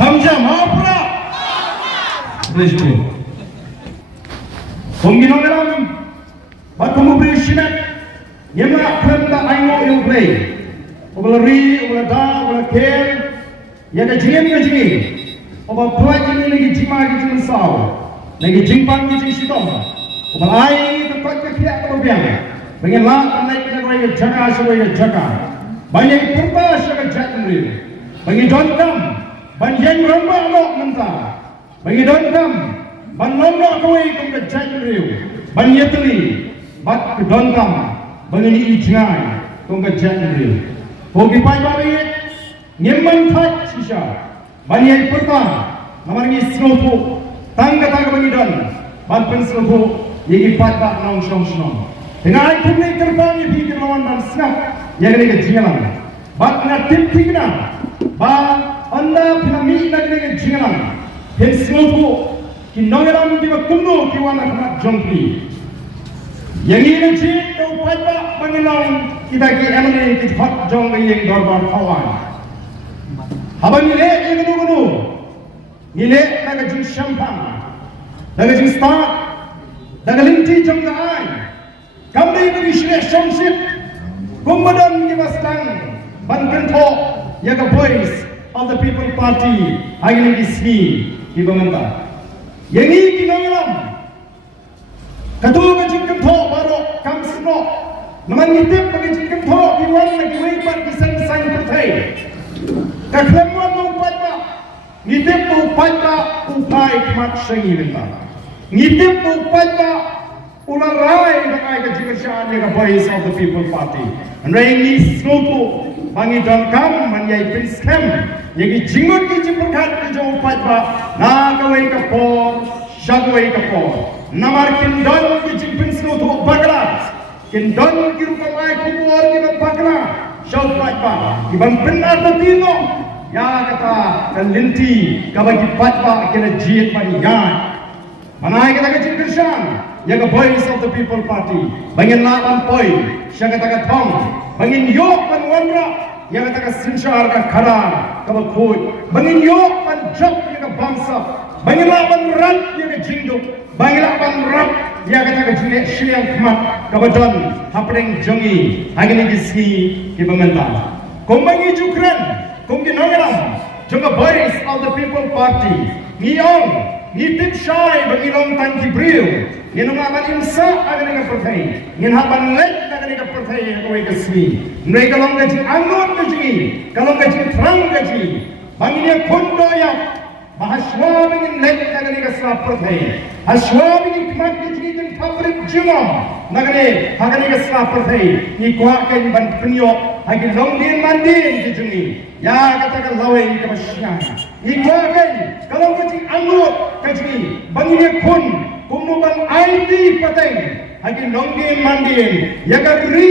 감자 마프라 그러시고 공기노래랑 바통무 브리시넷 예마 크런다 아이노 일플레이 오블 리 오블 다 오블 켈 야가 지엠가 지기 오블 플라이징이 내기 지마기 지는 싸우 내기 징방기 지 시동 오블 아이 그 꽉꽉 피야 오블 Bagi lah naik kita kaya jaga sebagai jaga. Banyak purba sebagai jaga. Bagi dontam, banyak ramba lok mentah. Bagi dontam, banyak lok kau ikut ke jaga. Banyak teli, bat ke dontam, bagi ni ijnai kau ke jaga. Bagi pai bagi nyemang tak sisa. Banyak purba, namanya ni snow tangga bagi don, bat pen snow yegi pai bak naung song. Dengan itu ni terbang yang bikin lawan dan senang yang mereka jingalan. Bak na tip tingna, bak anda pinami na mereka jingalan. Pensilopo kinongeram kita kuno kiwana kena jongpi. Yang ini cik tau pajak mengenang kita ki emane kita hot jong yang dorbar kawan. Abang ni leh yang kuno, ni leh naga jing champagne, naga jing start, naga linti jong naai. Kami bagi syariah syamsit Kumpadan kita sedang Bankento Yaga voice of the people party Hari ini disini di pemerintah Yang ini kita ngelam Ketua kecil kento baru kami senok Naman ngitip kecil kento Iwan lagi webat kisah-kisah partai Keklemuan upat pak Ngitip upat pak Upai kemat sengi bintang Ngitip upat pak Ularai dengan kejiwaan yang voice of the people party. Raini snoto bangi dan kam manyai prinskem yang jingut kiji perkat kejauh patba na kawai kapor shagwai kapor namar kindon kiji prinsnoto bagla kindon kiru kawai kubur kiban bagla shau patba kiban benar datino ya kata kalinti kabagi patba kena jiet maniyan manai kata kiji krishan Yang voice of the people party bangin lawan poi siya kata thong bangin yok pan wandra yang kata sinshar ka khara ka khoi bangin yok pan job yang bangsa bangin lawan rat yang jingdo bangin lawan rat yang kata jine siang khmat ka don hapring jongi agini giski ki pemerintah kombangi jukran komgi nogeram jonga voice of the people party niong Ngitip syai bagi long tangki beriu Nginong akan imsa akan ika pertai Ngin hapan lek akan ika pertai Kawai kesini Mereka long gaji anggot gaji Kalau gaji terang gaji Banginnya kondo yang Bahaswa bingin lek akan ika serap pertai Haswa bingin kemat gaji Dan favorit jumam Nagane akan ika serap pertai Ikuakan ban penyok Hagi long din mandin gaji Ya katakan lawai ika masyarakat Ikuakan kalau gaji anggot kaji banginnya pun kumuban ID pateng hagi nongin mandin yaga ri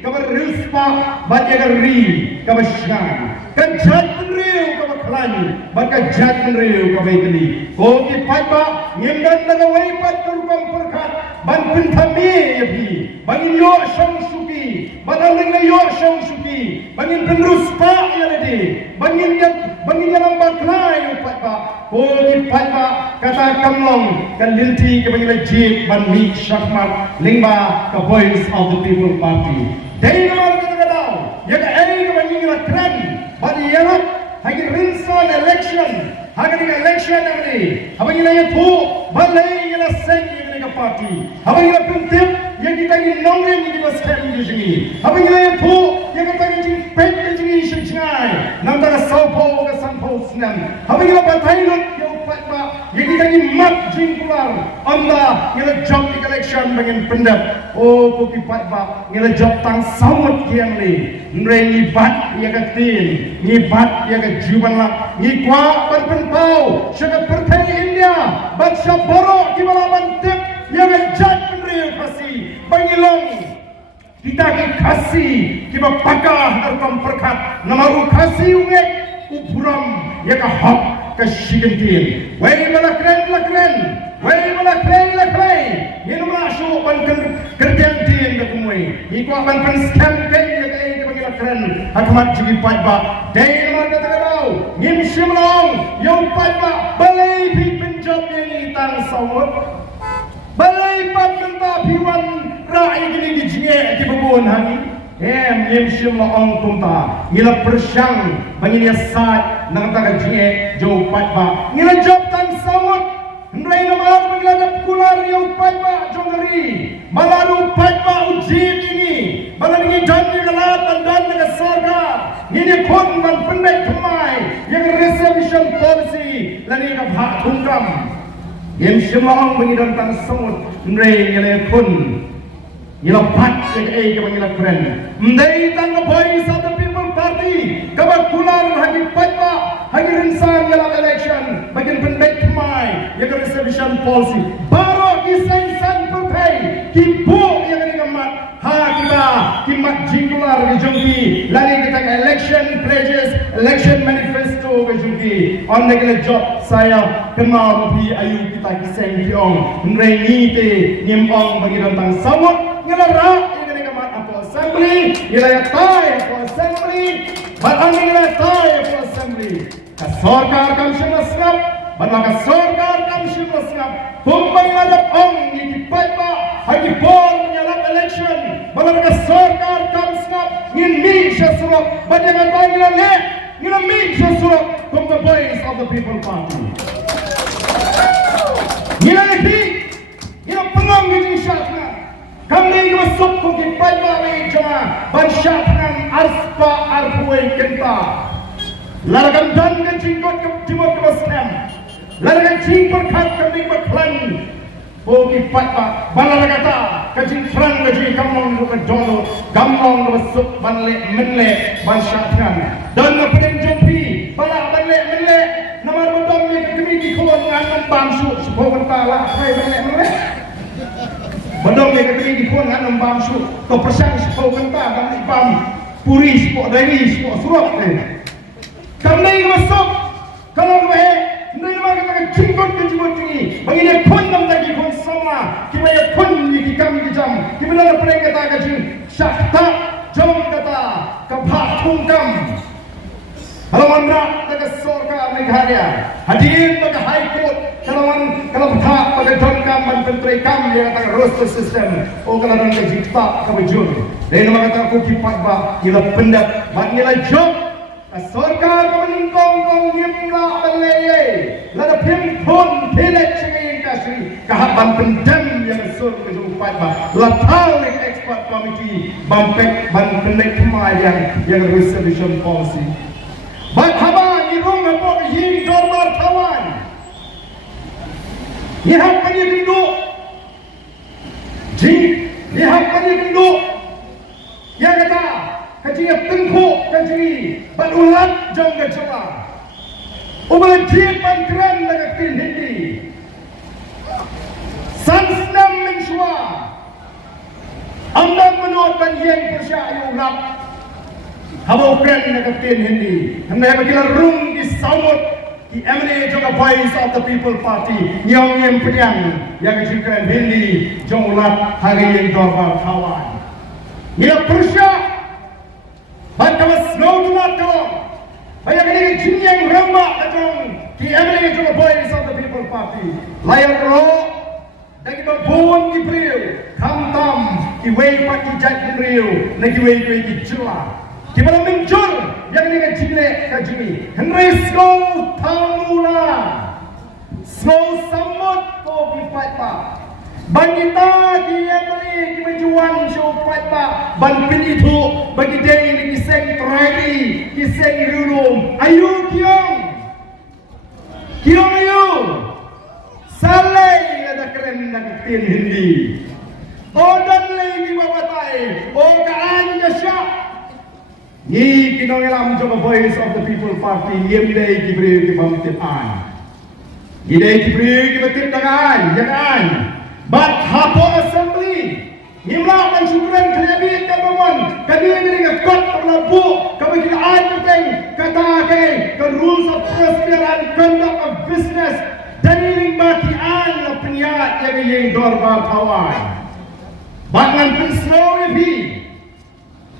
kabar ruspa bat yaga ri kabar shan kan jat penriu kabar kelani baka jat penriu kabar ikli koki paipa ngimdan naga waipat kerukang perkat ban pentami yapi bangin yo syang suki banaling na yo syang suki bangin penruspa yaladi bangin lambat kelai paipa koki paipa kata kamlong kan linti kebanyakan jib ban mi syakmat lingba ka voice of the people party dari nama kita kadau yaga ai kebanyakan keren bani yarak hagi rinsan election hagi election ini abangila yapu balai yala seng yala party abangila pentip yang kita ingin nongeng di basket di sini abangila yapu yang kita ingin pet di sini shengai namdara saupo ke sampo senam abangila batailut yang kita ingin mat jingkular anda ngila job di election bangin pendap oh koki patba ngila job tang samut kian li nrengi bat ya katin ni bat ya ka juban la ni kwa ban pentau syaga pertai India bat syaboro ki balaban tip ya ka jat penriu kasi bangilong kita ki kasi ki ba pakah artam perkat namaru kasi ungek upuram ya ka hak kashigentin wei bala keren wei bala keren ini masuk ban kerjantin ke kumui iku akan kan scam kan ya keren hakmat jigi pajba dai mana kata kau ngim shimlong yo patba balai pi penjob yang tang sawut balai pat menta piwan rai gini gijinge ki bubun hani ngim shimlong kumta ngila persyang banginya sat nang ta gijinge jo patba ngila job tang sawut ndrai na malam ngila dap kular yo patba jongari malalu patba ujit ini balani dan ni galat dan na sarga ini kon man pendek thmai yang reservation policy lani ka bha thungkam yem shimong bangidon tang samut ndre ngele kun ngila pat ke ke ngila friend ndai tang boys of the people party ka kular hagi patba hagi rinsan ngila election bagin pendek thmai yang reservation policy baro isang san perpai ki bu yang ni kamat ha kita kimat jingkular ke jungki lagi kita ke election pledges election manifesto ke jungki on negara job saya kenal pi ayu kita kiseng kiong ngrei ni te ngimong bagi tentang samut ngelara ini kamat apa assembly nilai tai apa assembly batang nilai tai apa assembly ka sarkar kam shimasngap batang ka sarkar kam shimasngap tumbang ladap ong ni patba hagi pol menyalap election balang ka sarkar kam snap ngin mi shasrok badang ta ngila le ngila mi shasrok from the voice of the people party ngila lagi ngila pengong ni syatna kami masuk ke patba we jama ban syatna arspa arpuai kenta larakan dan ke jingkot ke timur ke baskem larakan jingkot kat kami berplan Bogi patba balaragata kajing frang kaji kamong ke dono gamong masuk banle menle bansyatkan dan ngepren jompi bala banle menle namar bodong ni kami di kolon nganam bamsu sepuluh tala hai banle menle bodong ni kami di kolon nganam bamsu to persang sepuluh tala bam puri sepuluh dari sepuluh surat ni kami masuk kalau Ndai nama kita jingkot ke jingkot ini, bagi pun nam lagi pun sama, kita pun ni kita jam, kita nak pergi kata kajing syahta jom kata kabah tungkam. Kalau mandra dekat sorga Meghalaya, hadirin dekat High Court, kalau tak pada tungkam dan penterikam yang kata roster system, kalau orang kajing tak kebujur. Ndai nama kata aku kipat bah, nilai pendat, mat nilai job. Sarkar menungkong kong ngimla baleye lada pim pun pilek cengeng kasih kahaban pendam yang sur ke jumpat bah latal expert committee bampek ban pendek pemayan yang resolution policy bat haba irung apa ying dorbar kawan nihap pani tinduk jing nihap pani tinduk yang kata kaji tengkuk kaji barulat jong kecoa ubah jiat ban keren dekat tin hindi sansnam mensua anda menurut ban yang persyayu lap habau keren dekat tin hindi anda bagi rung di samut di MNA jong voice of the people party nyong yang penyang yang kaji keren hindi jong lap hari yang dorbar kawan ia persyak Baiklah, slow to not go. Banyak ini jinyang rambak datang di MNA juga voice of the people party. Layak roh, dan kita bon di priu, kamtam, di way pak di jat di priu, lagi way di jela. Kita malam muncul yang ini jingle kajini. Henry slow tamula, slow samut ko di patpa. Bangita di MNA di berjuang show patpa. Ban pin itu bagi dia ini kiseng tragedi, kiseng rulum. Ayu kiong ayu. Salai ada keren nak tin hindi. Odan lagi babatai, okaan jasya. Ni kinong elam jong voice of the people party. Yem day kibri kibamtit an. Gidai kibri kibatit dangan, jangan. But hapo assembly. Himla dan syukuran kelebih kawan kami dengan kot terlabu kami kita ajukan kata ke rules of prosperity and conduct of business dari limbatian la penyat yang dorba kawan bahkan penslow lebih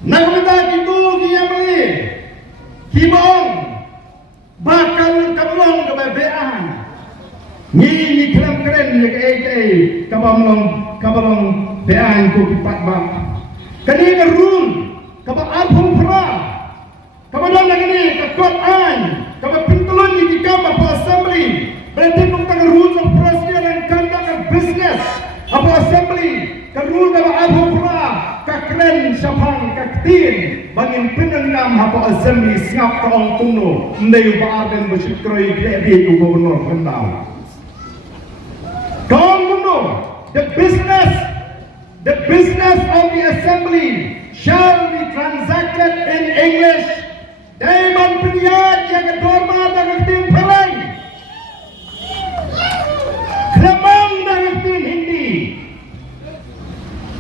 nak minta itu dia beli himong bakal kamlong kebebean ni kelam keren ya ke kabalong bean ko pipat bang kani ka rule kaba aphong pra kabadang nagani ka court an kaba pintulon ni kama po assembly berarti kung tang rules of procedure and conduct of business apo assembly ka rule kaba aphong pra ka kren sapang ka tin bangin pinangam apo assembly ngap ka ong tungno ndai ba arden besit kroi klebi ko gubernur kendal kaum mundo the business of the assembly shall be transacted in English. Daiman penyiar yang kedorma dan tim perang. Kelemang dan tim Hindi.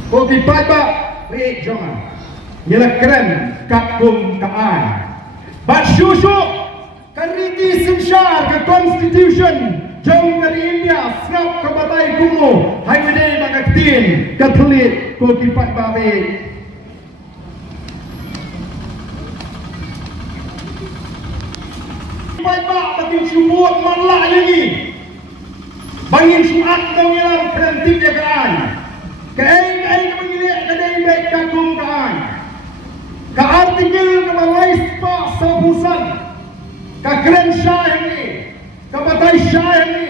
Kopi pada Rik Jongan. Ialah keren kakum kaan. Bat susu kariti sinsyar ke constitution. Jom dari India, serap ke batai kuno, highway magatin, katelit, kopi pat babe. Baik-baik, batin syubut malak lagi. Bangin suat mengilam kerentik jagaan. Kain-kain mengilik kedai baik kagum kaan. Ka artikel ke balai spa sabusan. Ka keren syah ini. Kabatai syah ni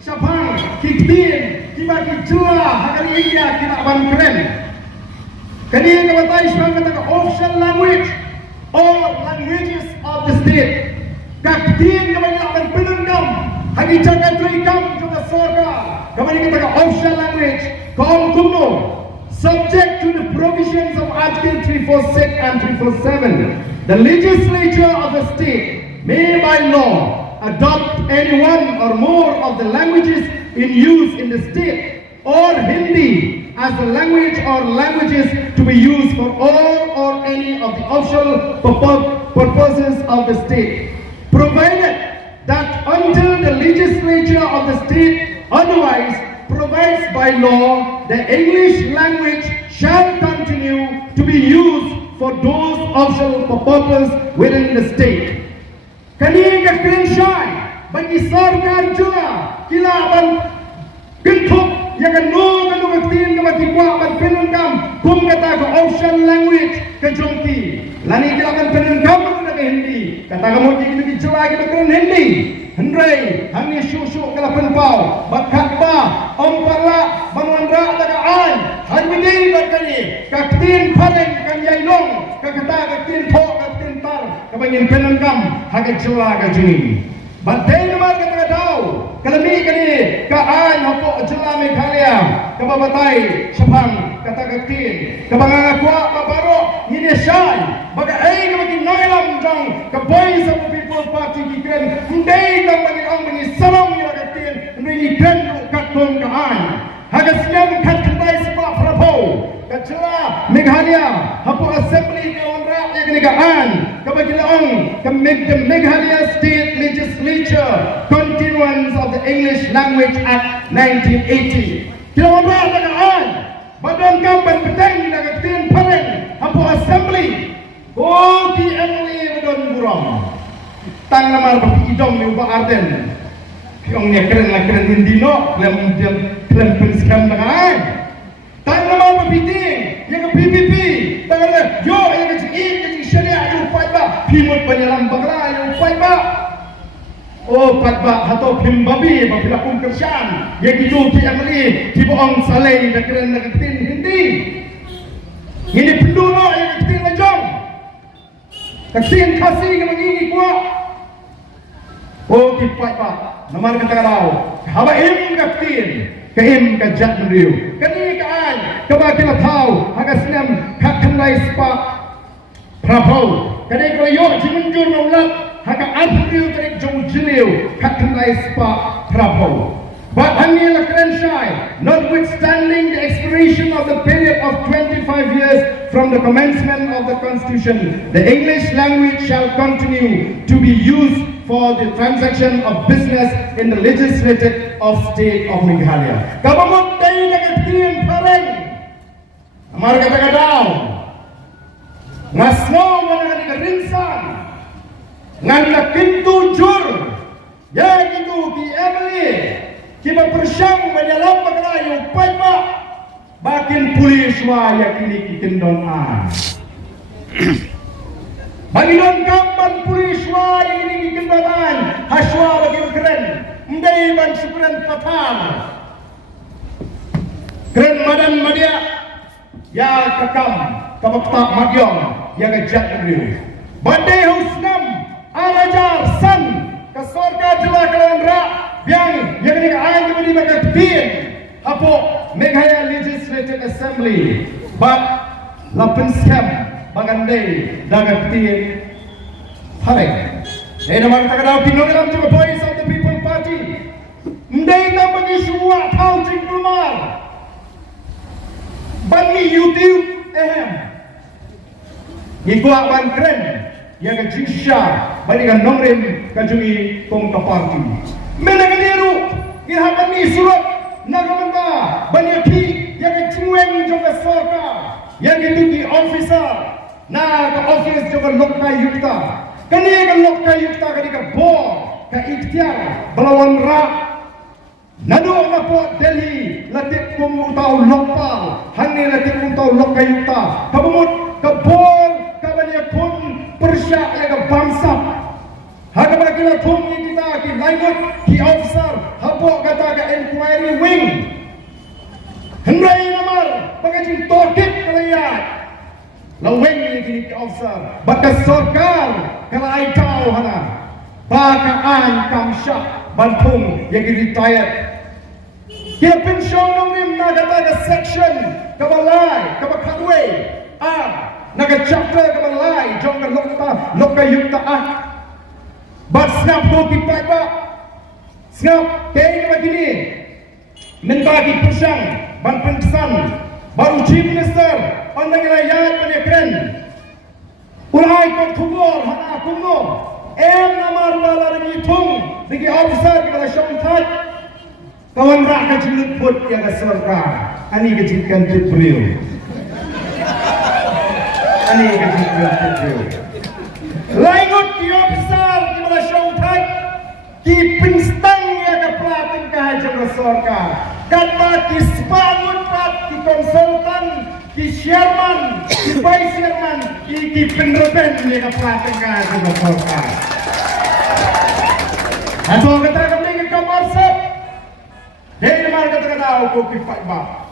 sapang kitin kibagi celah hari India kita ban keren kani kabatai syah kata official language or languages of the state kitin kibagi ban penendam hari jaga terikam juga sorga kibagi kata official language kaum kuno subject to the provisions of Article 346 and 347 the legislature of the state may by law adopt any one or more of the languages in use in the state or Hindi as the language or languages to be used for all or any of the official purposes of the state, provided that until the legislature of the state otherwise provides by law, the English language shall continue to be used for those official purposes within the state. Kani ka krensyai bagi sarkar jua kila ban gentuk yang no kanu baktin ka bagi kwa ban penungkam kum kata ka official language ka jongki lani kila ban penungkam ka Hindi kata kamu jadi jua kita keren Hindi hendrai hangi susu kala penpau bakatba ompala banwandra daga an hanbidi bakani kaktin paren kan yailong kakata kaktin tho kaktin tar kabangin penangkam hagat jua ka jini badai nama kata tahu kalami kani ka an hapo jela Meghalaya kababatay sapang kata kaktin kabanganga kwa mabaro ini syai baga ai kabagin nailam jang ka boys of the people party kikren ndai nang bagi ang bagi salam ya kaktin ndai kren katong ka an hagat siam kat kendai sebab prapo kacela Meghalaya hapo assembly ka ondra ya kini ka an kabagi laong ka Meghalaya state legislature continuance of the English Language Act 1980 kila ondra daga an badang kampan peteng daga tin pareng hapo assembly oh di emli badon burong tang namar bagi idom ni uba arden kiong ni keren Hindi no klem penskam daga an tang namar bagi yang PPP daga yo yang jadi syariah yang ba pimut penyelam bagla yang ba oh patba hato pimbabi babila kum kersan yang itu ti amli ti boong saleh dak keren dak tin Hindi ini pendulo yang tin lajong kaksin kasih ke mangini kwa oh ki patba namar kata kalau haba im kaktin kaim kajat meriu kani kaan kabakila tau hagasnam kakandai spa prapau kadai ko yo jimunjur maulat haka adriu tarik jong jiliu kakandai spa prapau but hangi lakrenshai notwithstanding the expiration of the period of 25 years from the commencement of the constitution the English language shall continue to be used for the transaction of business in the legislature of state of Meghalaya. Kabamot tayo nagatiyan pareng. Amar kata-kataw. Ngasno mo na rinsan. ngan na kintu jur ya gitu ki Emily ki berpersang menyelam bagarayu paipa bakin pulis wa yakini ki kendon an Bagilan kampan pulis wa yakini ki kendon an haswa bagi keren ndai ban syukuran patan keren madan madia ya kakam kabakta madyong ya gajak negeri badai husnam arajar san ke sorga jelah kalian rak yang ni aang di beli mereka tin hapo Meghalaya Legislative Assembly but lapen scam bagandai dagat tin hari nama kita kadang pinong dalam juga Voice of the People Party ndai tak bagi semua tahu cing rumah bani YouTube Igwa ban keren yang ke jingsha balikan nongrim kajumi kong ka party menangaliru ihapan ni surat nagamanda banyaki yang ke jingweng jong ka sorka yang itu di officer na ka office jong lokta yukta kani ka lokta yukta kani ka bo ka ikhtiar balawan ra nado na po Delhi latip kong tao lokpal hani latip kong tao lokta yukta kabumut ka bol kabanya pun persyak yang bangsa hagam kita thum kita ki langut ki officer habok kata ke inquiry wing hendai namar bagajin torkit kalian laweng ni ki officer baka sarkar kala ai tau hana baka an kamsha bantung yang retired kia pension nongrim na kata ke section kabalai kabakadwe naga chapter kabalai jong ka lokta yukta but snap ho ki paiba snap kay begini menbagi pusang ban pensan baru chief minister on naglayat panekren ulai ko thugor hana kumno namar wala ri thung digi officer kala shomthat kawan rak ka jilut put ya ka sarkar ani ka jikan tripril ani ka jikan tripril langut ki officer ki bala shomthat ki pinstang ya ka plating ka hajam sarkar katma ki spangut pat ki konsultan ki chairman ki vice chairman ki penrepen ya ka plating ka hajam sarkar ato kata kami ke kamar sep dari mana kata aku ki fatwa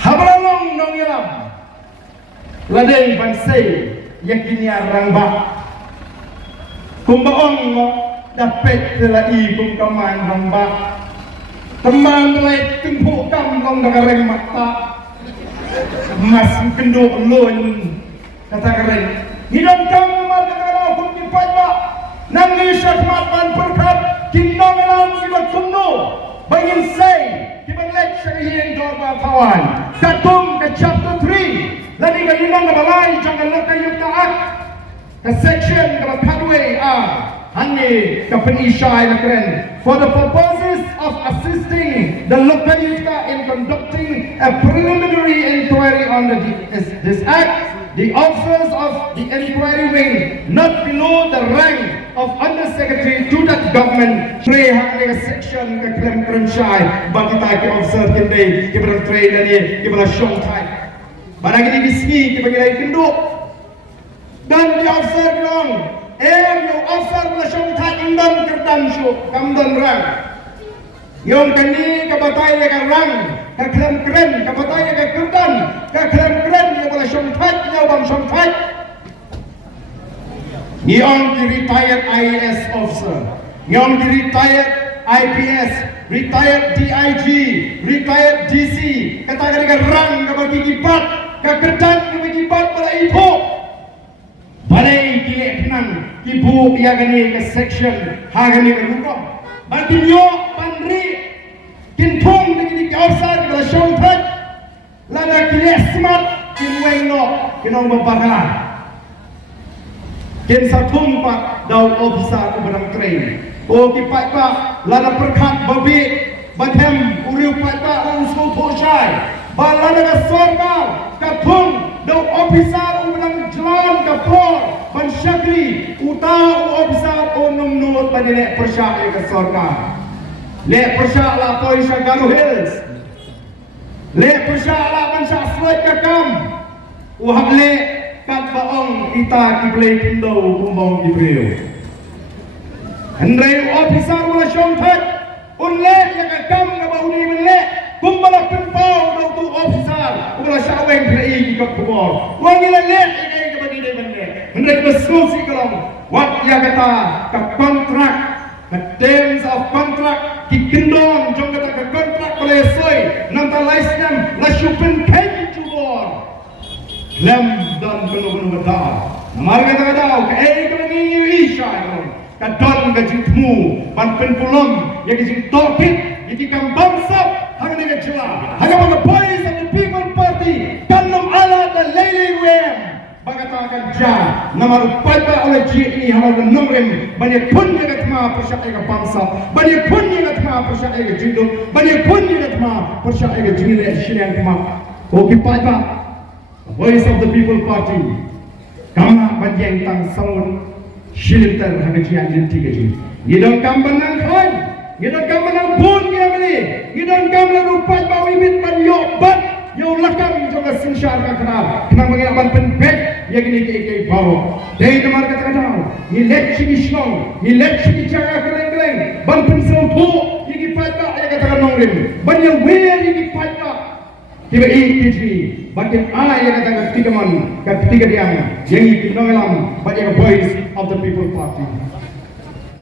habralong nong yalam ladai bansai yakini arang ba kumbaong mo dapat telai kum kaman rang ba teman telai tumpu kam long nagareng mata mas kenduk lun kata keren hidang kamar kata aku ki fatwa nang ni syakmat ban perkat kinong alam kibat kumno bangin say kibat lecture hiyan dorba tawan katung ke chapter 3 lani ka limang na balay jangan lokay yung taak ka section ka kadwe hani ka penisay na keren for the purposes of assisting the local yukta in conducting a preliminary inquiry on this act. The officers of the inquiry wing, not below the rank of Undersecretary to that government, pray having a section ke klem kerensai bagi taki officer kinde kibra train ni kibra shong thai. Barang ini bismi kibra lagi kenduk dan di officer bilang, yo officer bela shong thai indon kerdan shu kamdon rang. Yung kani kabatay lega rang ka klem keren kabatay lega kerdan ka klem keren yo bela shong thai yo bang shong thai. Yang retired IAS officer, yang retired IPS, retired DIG, retired DC, kata kata rang kabagi kibat, kakedan kabagi kibat pada ibu, balai kile penang ibu ia gani ke section, hagani ke luka, bagi nyo pandri, kintung dengan kawasan pada syongpet, lada kile smart kinweng no kinong membakar. Ken satung pak daun officer kebarang train. Oh kipat pak lada perkat babi batem uriu pak urus kotor syai. Balada ka sorga katung daun officer pulang jalan ke Por ban Syagri uta ofisar onum nut ban nek persya ke sorka le persya la poi Shagaru Hills le persya la ban Saslet ke kam uhab le kat baong ita kiblei kindo kumbong kibreu Andrei ofisar wala syongtat unle ya ke kam na bauni menle kumbala pimpau do tu ofisar wala syaweng grei ki kubor wangila le ikai ke bagi de bende Andrei besusi kolong wat ya kata ke kontrak the terms of contract ki kindon jong kata ke kontrak oleh soi nam ta laisnam la syupin kai jubor lem dan benu-benu beda namar kata ke ke bagi isha kadon ke jitmu ban penpulom ya ke jit topik iki kam bangsa hang ne jela hang mga boys of the people party kanum ala the lele wem bagatakan ja namar pada oleh GE hamal numrem banyak pun yang atma persyae ke bangsa banyak pun yang atma persyae ke jido banyak pun yang atma persyae ke jile shilian kema oki pada voice of the people party kama banjeng tang salon shilinter hagajian jinti gaji ngidon kam benang khan ngidon kam benang pun dia beli ngidon kam la rupat bawi mit ban yobat yo lakam juga sinsyar ka kenal kenang bagi aban penpet ya gini ke bawo dei demar kata kata ni let chigi shnong ni let chigi jaga keleng ban pensel tu yigi pada ya kata nongrim ban yang wer yigi pada tiba ini bagian ala yang kata ketiga man ketiga diam yang itu nongelam bagian voice of the people party